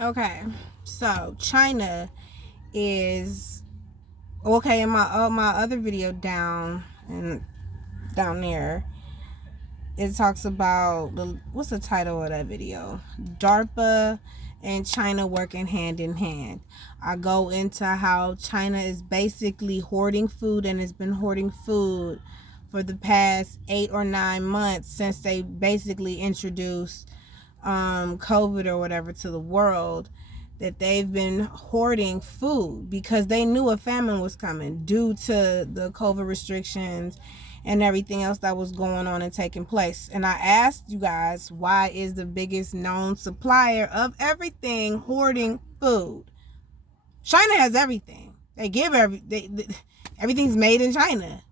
Okay, so China is okay. In my other video down there, it talks about what's the title of that video? DARPA and China working hand in hand. I go into how China is basically hoarding food and has been hoarding food for the past 8 or 9 months since they basically introduced COVID or whatever to the world, that they've been hoarding food because they knew a famine was coming due to the COVID restrictions and everything else that was going on and taking place. And I asked you guys, why is the biggest known supplier of everything hoarding food? China has everything. They give everything's made in China.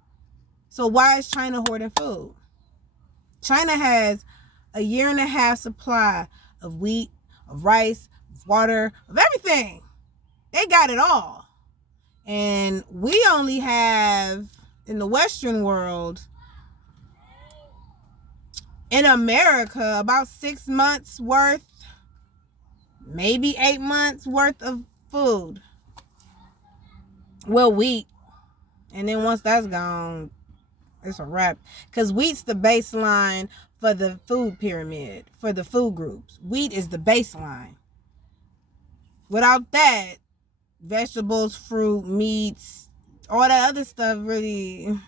So why is China hoarding food? China has a year and a half supply of wheat, of rice, of water, of everything. They got it all. And we only have, in the Western world, in America, about 6 months worth, maybe 8 months worth of food. Well, wheat. And then once that's gone, it's a wrap. Because wheat's the baseline for the food pyramid, for the food groups. Wheat is the baseline. Without that, vegetables, fruit, meats, all that other stuff really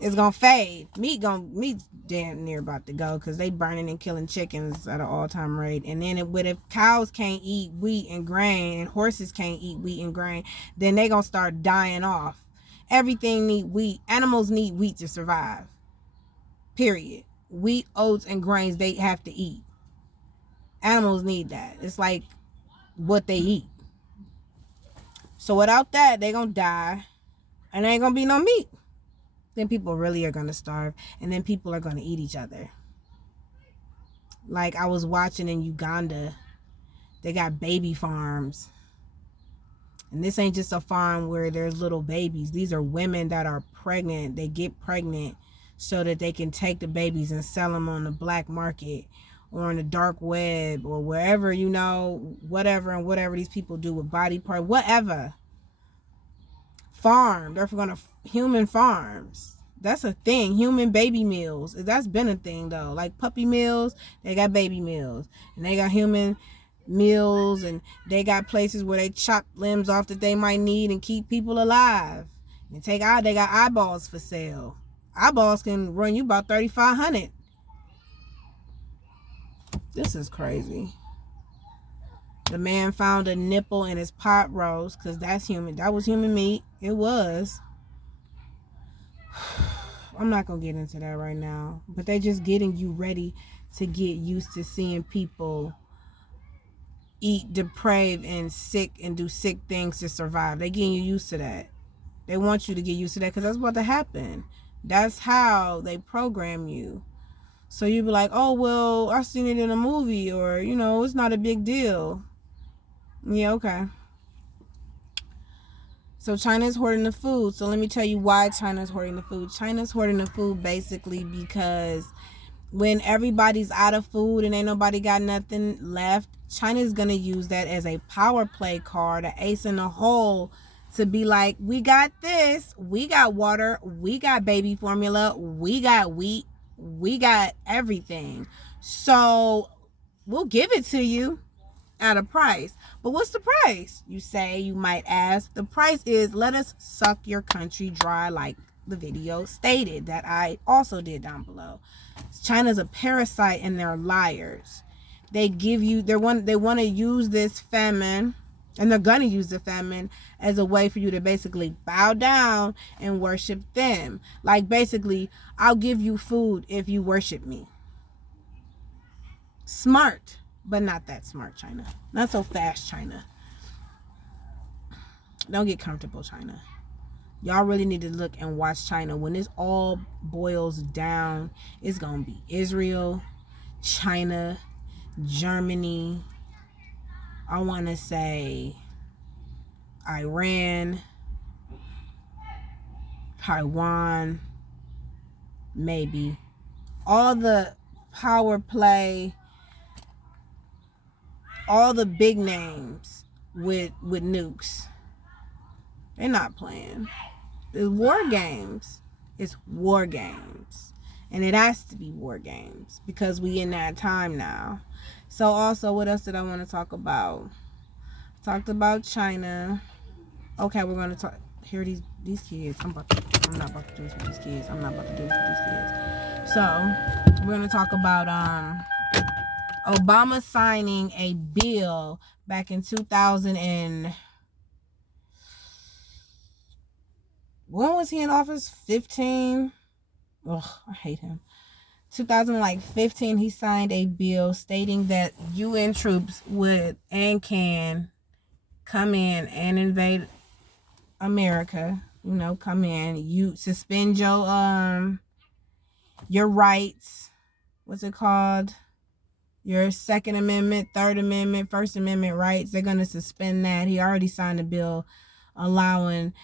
is gonna fade. Meat's damn near about to go because they burning and killing chickens at an all-time rate. And then if cows can't eat wheat and grain and horses can't eat wheat and grain, then they gonna start dying off. Everything need wheat. Animals need wheat to survive. Period. Wheat, oats, and grains they have to eat. Animals need that. It's like what they eat. So without that, they gonna die, and there ain't gonna be no meat. Then people really are gonna starve, and then people are gonna eat each other. Like I was watching in Uganda, they got baby farms. And this ain't just a farm where there's little babies. These are women that are pregnant. They get pregnant so that they can take the babies and sell them on the black market or on the dark web or wherever, whatever and whatever these people do with body part, whatever. Farm. They're gonna human farms. That's a thing. Human baby meals. That's been a thing though. Like puppy meals, they got baby meals, and they got human meals, and they got places where they chop limbs off that they might need and keep people alive. And they got eyeballs for sale. Eyeballs can run you about 3,500. This is crazy. The man found a nipple in his pot roast because that's human. That was human meat. It was. I'm not going to get into that right now. But they're just getting you ready to get used to seeing people eat depraved and sick and do sick things to survive. They're getting you used to that. They want you to get used to that because that's what to happen. That's how they program you. So you be like, oh, well, I seen it in a movie, or, it's not a big deal. Yeah, okay. So China's hoarding the food. So let me tell you why China's hoarding the food. China's hoarding the food basically because when everybody's out of food and ain't nobody got nothing left, China's going to use that as a power play card, an ace in the hole, to be like, we got this, we got water, we got baby formula, we got wheat, we got everything. So we'll give it to you at a price. But what's the price? You might ask. The price is, let us suck your country dry, like the video stated that I also did down below. China's a parasite and they're liars. They want to use this famine, and they're going to use the famine as a way for you to basically bow down and worship them. Like basically, I'll give you food if you worship me. Smart, but not that smart, China. Not so fast, China. Don't get comfortable, China. Y'all really need to look and watch China. When this all boils down, it's going to be Israel, China, Germany, I want to say Iran, Taiwan, maybe. All the power play all the big names with nukes. They're not playing. The war games. It's war games. And it has to be war games because we in that time now. So also, what else did I want to talk about? Talked about China. Okay, we're gonna talk. Here, these kids. I'm not about to do this with these kids. I'm not about to do this with these kids. So we're gonna talk about Obama signing a bill back in 2000 and when was he in office? 15. Ugh, I hate him. 2015, he signed a bill stating that UN troops would and can come in and invade America. You know, come in. You suspend your rights. What's it called? Your Second Amendment, Third Amendment, First Amendment rights. They're gonna suspend that. He already signed a bill allowing,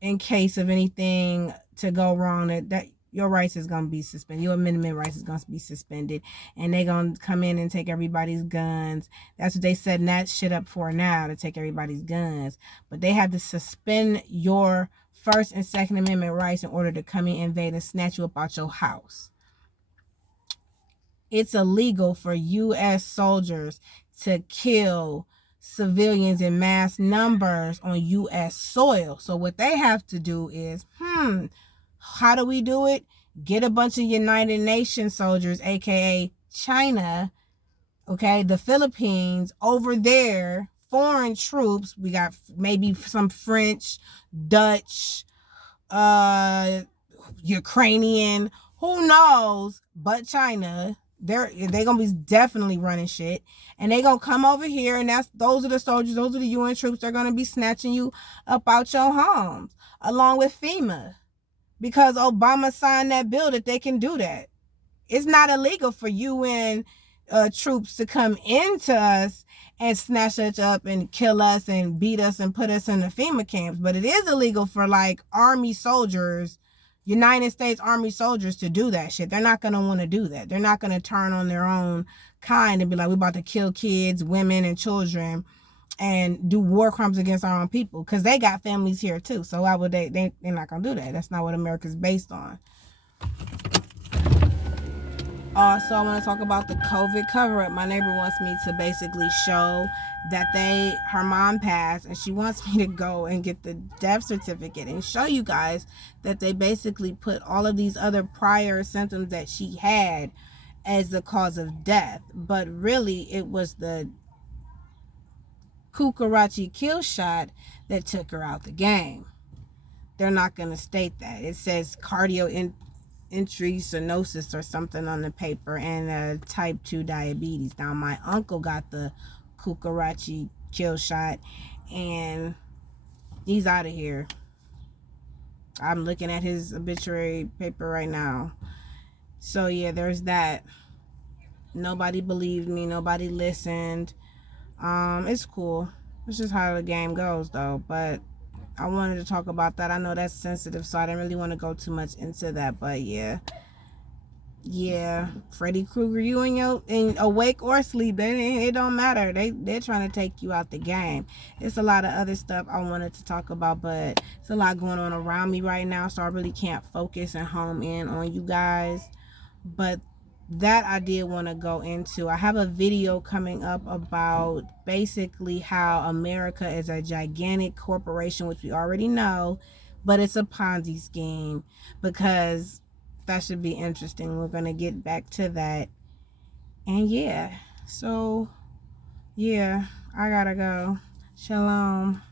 in case of anything to go wrong, that your rights is going to be suspended. Your amendment rights is going to be suspended. And they're going to come in and take everybody's guns. That's what they setting that shit up for now, to take everybody's guns. But they have to suspend your First and Second Amendment rights in order to come in, invade, and snatch you up out your house. It's illegal for U.S. soldiers to kill civilians in mass numbers on U.S. soil. So what they have to do is, how do we do it? Get a bunch of United Nations soldiers, aka China, okay, the Philippines, over there, foreign troops. We got maybe some French, Dutch, Ukrainian, who knows, but China. They're gonna be definitely running shit, and they gonna come over here, and those are the soldiers, those are the UN troops. They're gonna be snatching you up out your homes, along with FEMA, because Obama signed that bill that they can do that. It's not illegal for UN troops to come into us and snatch us up and kill us and beat us and put us in the FEMA camps, but it is illegal for like Army soldiers, United States Army soldiers, to do that shit. They're not going to want to do that. They're not going to turn on their own kind and be like, we're about to kill kids, women, and children and do war crimes against our own people, because they got families here too. So why would they're not going to do that. That's not what America's based on. Also, I want to talk about the COVID cover-up. My neighbor wants me to basically show that her mom passed, and she wants me to go and get the death certificate and show you guys that they basically put all of these other prior symptoms that she had as the cause of death. But really, it was the Kukarachi kill shot that took her out the game. They're not going to state that. It says cardiointerstinosis or something on the paper, and type 2 diabetes. Now, my uncle got the Kukarachi kill shot, and he's out of here. I'm looking at his obituary paper right now. So yeah, there's that. Nobody believed me. Nobody listened. It's cool. It's just how the game goes, though. But I wanted to talk about that. I know that's sensitive, so I didn't really want to go too much into that. But yeah, Freddy Krueger, you in awake or asleep, it don't matter. They're trying to take you out the game. It's a lot of other stuff I wanted to talk about, but it's a lot going on around me right now, so I really can't focus and home in on you guys. But that I did want to go into. I have a video coming up about basically how America is a gigantic corporation, which we already know, but it's a Ponzi scheme, because that should be interesting. We're going to get back to that. And yeah, so yeah, I gotta go. Shalom.